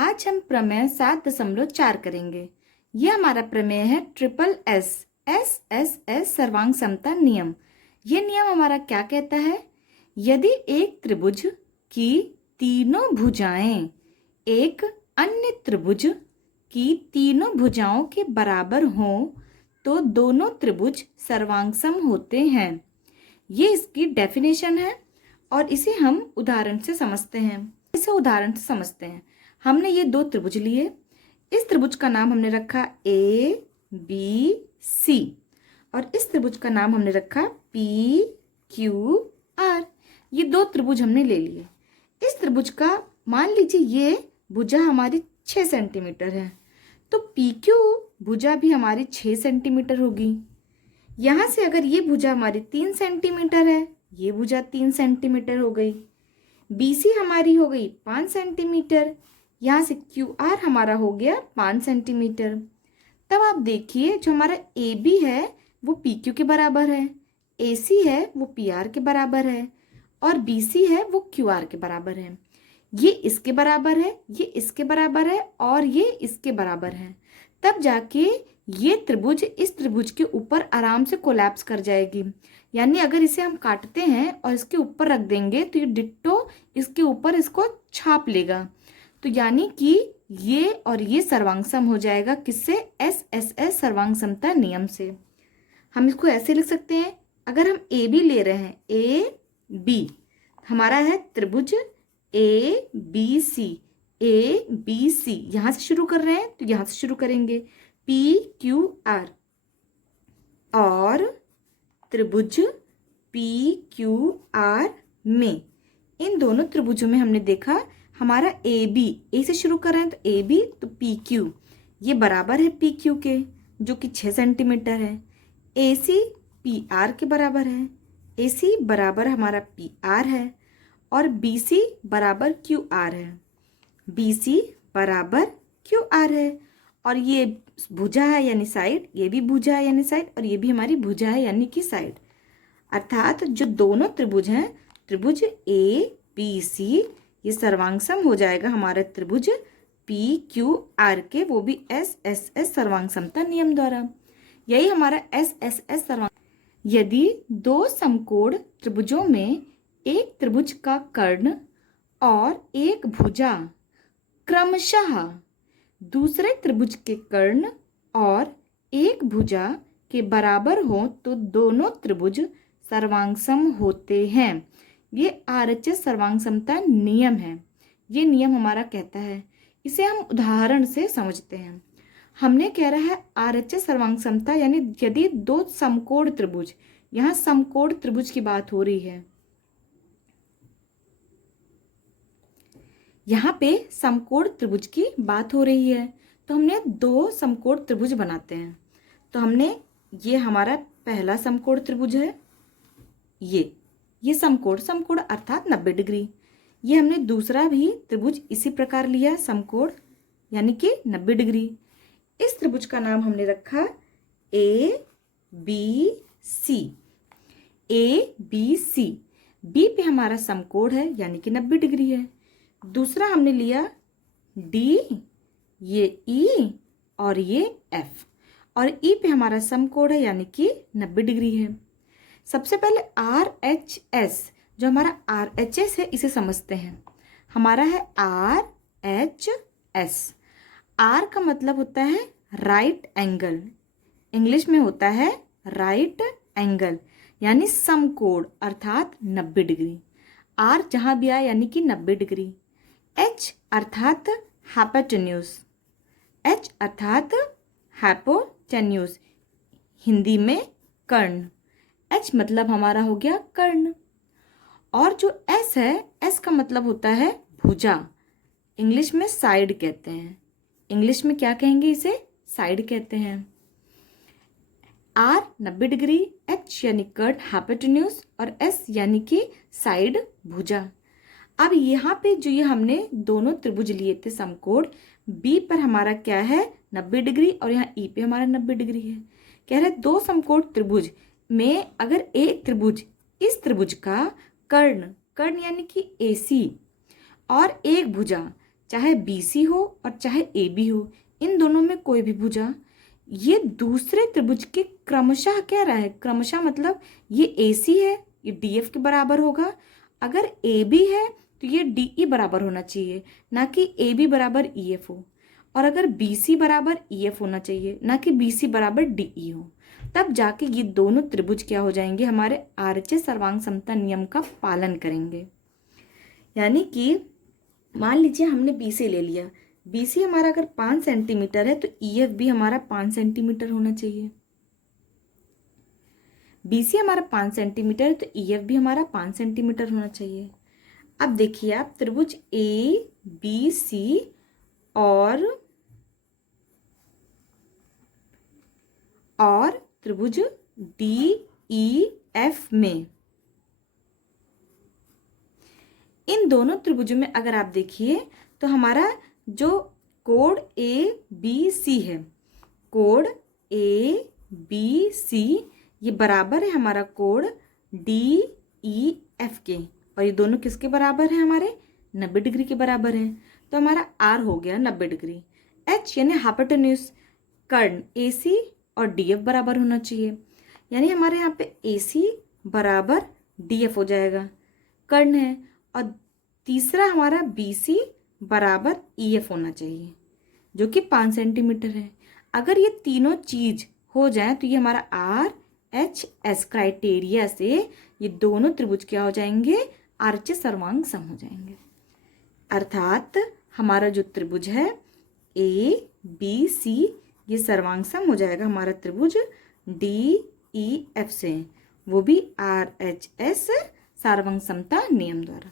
आज हम प्रमेय 7.4 करेंगे। यह हमारा प्रमेय है triple S S S S सर्वांग समता नियम। यह नियम हमारा क्या कहता है? यदि एक त्रिभुज की तीनों भुजाएं एक अन्य त्रिभुज की तीनों भुजाओं के बराबर हों तो दोनों त्रिभुज सर्वांगसम होते हैं। ये इसकी डेफिनेशन है और इसे हम उदाहरण से समझते हैं। हमने ये दो त्रिभुज लिए। इस त्रिभुज का नाम हमने रखा ए बी सी और इस त्रिभुज का नाम हमने रखा पी क्यू आर। ये दो त्रिभुज हमने ले लिए। इस त्रिभुज का मान लीजिए ये भुजा हमारी 6 सेंटीमीटर है, तो पी क्यू भुजा भी हमारी 6 सेंटीमीटर होगी। यहाँ से अगर ये भुजा हमारी 3 सेंटीमीटर है, ये भुजा 3 सेंटीमीटर हो गई। बी सी हमारी हो गई 5 सेंटीमीटर, यहाँ से क्यू आर हमारा हो गया 5 सेंटीमीटर। तब आप देखिए जो हमारा ए बी है वो पी क्यू के बराबर है, ए सी है वो पी आर के बराबर है और बी सी है वो क्यू आर के बराबर है। ये इसके बराबर है, ये इसके बराबर है और ये इसके बराबर है। तब जाके ये त्रिभुज इस त्रिभुज के ऊपर आराम से कोलैप्स कर जाएगी। यानी अगर इसे हम काटते हैं और इसके ऊपर रख देंगे तो ये डिट्टो इसके ऊपर इसको छाप लेगा। तो यानी कि ये और ये सर्वांगसम हो जाएगा किससे? एस एस एस सर्वांग समता नियम से। हम इसको ऐसे लिख सकते हैं, अगर हम ए बी ले रहे हैं, ए बी हमारा है त्रिभुज ए बी सी, यहाँ से शुरू कर रहे हैं तो यहाँ से शुरू करेंगे पी क्यू आर और त्रिभुज पी क्यू आर में इन दोनों त्रिभुजों में हमने देखा हमारा ए बी, ए से शुरू कर रहे हैं तो ए बी, तो पी क्यू ये बराबर है पी क्यू के जो कि 6 सेंटीमीटर है। ए सी पी आर के बराबर है, ए सी बराबर हमारा पी आर है और बी सी बराबर क्यू आर है, बी सी बराबर क्यू आर है। और ये भुजा है यानी साइड, ये भी भुजा है यानी साइड और ये भी हमारी भुजा है यानी कि साइड। अर्थात जो दोनों त्रिभुज हैं, त्रिभुज ए बी सी, ये सर्वांगसम हो जाएगा हमारा त्रिभुज पी क्यू आर के, वो भी एस एस एस सर्वांग समता नियम द्वारा। यही हमारा एस एस एस सर्वांग। यदि दो समकोण त्रिभुजों में एक त्रिभुज का कर्ण और एक भुजा क्रमशः दूसरे त्रिभुज के कर्ण और एक भुजा के बराबर हो तो दोनों त्रिभुज सर्वांगसम होते हैं। ये आरएचएस सर्वांग समता नियम है। ये नियम हमारा कहता है, इसे हम उदाहरण से समझते हैं। हमने कह रहा है आरएचएस सर्वांग समता यानी यदि दो समकोण त्रिभुज, यहाँ समकोण त्रिभुज की बात हो रही है, यहाँ पे समकोण त्रिभुज की बात हो रही है, तो हमने दो समकोण त्रिभुज बनाते हैं। तो हमने ये हमारा पहला समकोण त्रिभुज है, ये समकोण अर्थात 90 डिग्री। ये हमने दूसरा भी त्रिभुज इसी प्रकार लिया समकोण यानी कि 90 डिग्री। इस त्रिभुज का नाम हमने रखा A B C. A B C, B पे हमारा समकोण है यानी कि 90 डिग्री है। दूसरा हमने लिया डी, ये ई और ये एफ, और ई पे हमारा समकोण है यानी कि 90 डिग्री है। सबसे पहले आर एच एस, जो हमारा आर एच एस है इसे समझते हैं। हमारा है आर एच एस। आर का मतलब होता है राइट एंगल, इंग्लिश में होता है राइट एंगल यानी समकोण अर्थात 90 डिग्री। आर जहाँ भी आए यानी कि 90 डिग्री। एच अर्थात हाइपोटेन्यूज, एच अर्थात हाइपोटेन्यूज हिंदी में कर्ण। एच मतलब हमारा हो गया कर्ण। और जो एस है, एस का मतलब होता है भुजा, इंग्लिश में साइड कहते हैं। इंग्लिश में क्या कहेंगे इसे? साइड कहते हैं। आर 90 डिग्री, एच यानी कर्ण हाइपोटेन्यूज और एस यानी कि साइड भुजा। अब यहाँ पे जो ये हमने दोनों त्रिभुज लिए थे समकोण, बी पर हमारा क्या है 90 डिग्री और यहाँ ई पे हमारा 90 डिग्री है। कह रहे दो समकोण त्रिभुज में अगर एक त्रिभुज इस त्रिभुज का कर्ण यानी कि AC और एक भुजा चाहे BC हो और चाहे AB हो, इन दोनों में कोई भी भुजा ये दूसरे त्रिभुज के क्रमशः क्या रहा है, क्रमशः मतलब ये AC है, ये DF के बराबर होगा। अगर AB है तो ये DE बराबर होना चाहिए, ना कि AB बराबर EF हो। और अगर BC बराबर EF होना चाहिए, ना कि BC बराबर DE हो। तब जाके ये दोनों त्रिभुज क्या हो जाएंगे, हमारे RHS सर्वांग समता नियम का पालन करेंगे। यानी कि मान लीजिए हमने BC ले लिया, BC हमारा अगर 5 सेंटीमीटर है तो EF भी हमारा 5 सेंटीमीटर होना चाहिए। BC हमारा 5 सेंटीमीटर है तो EF भी हमारा 5 सेंटीमीटर होना चाहिए। अब देखिए आप त्रिभुज ABC और त्रिभुज DEF में, इन दोनों त्रिभुजों में अगर आप देखिए तो हमारा जो कोण ABC है, कोण ABC ये बराबर है हमारा कोण DEF के, और ये दोनों किसके बराबर है, हमारे 90 डिग्री के बराबर हैं। तो हमारा R हो गया 90 डिग्री। H यानी हाइपोटेन्यूज कर्ण AC और DF बराबर होना चाहिए, यानी हमारे यहाँ पे AC बराबर DF हो जाएगा, कर्ण है। और तीसरा हमारा BC बराबर EF होना चाहिए, जो कि 5 सेंटीमीटर है। अगर ये तीनों चीज हो जाए तो ये हमारा RHS क्राइटेरिया से ये दोनों त्रिभुज क्या हो जाएंगे, RHS सर्वांग सम हो जाएंगे। अर्थात हमारा जो त्रिभुज है ABC ये सर्वांग सम हो जाएगा हमारा त्रिभुज DEF से, वो भी RHS सर्वांग समता नियम द्वारा।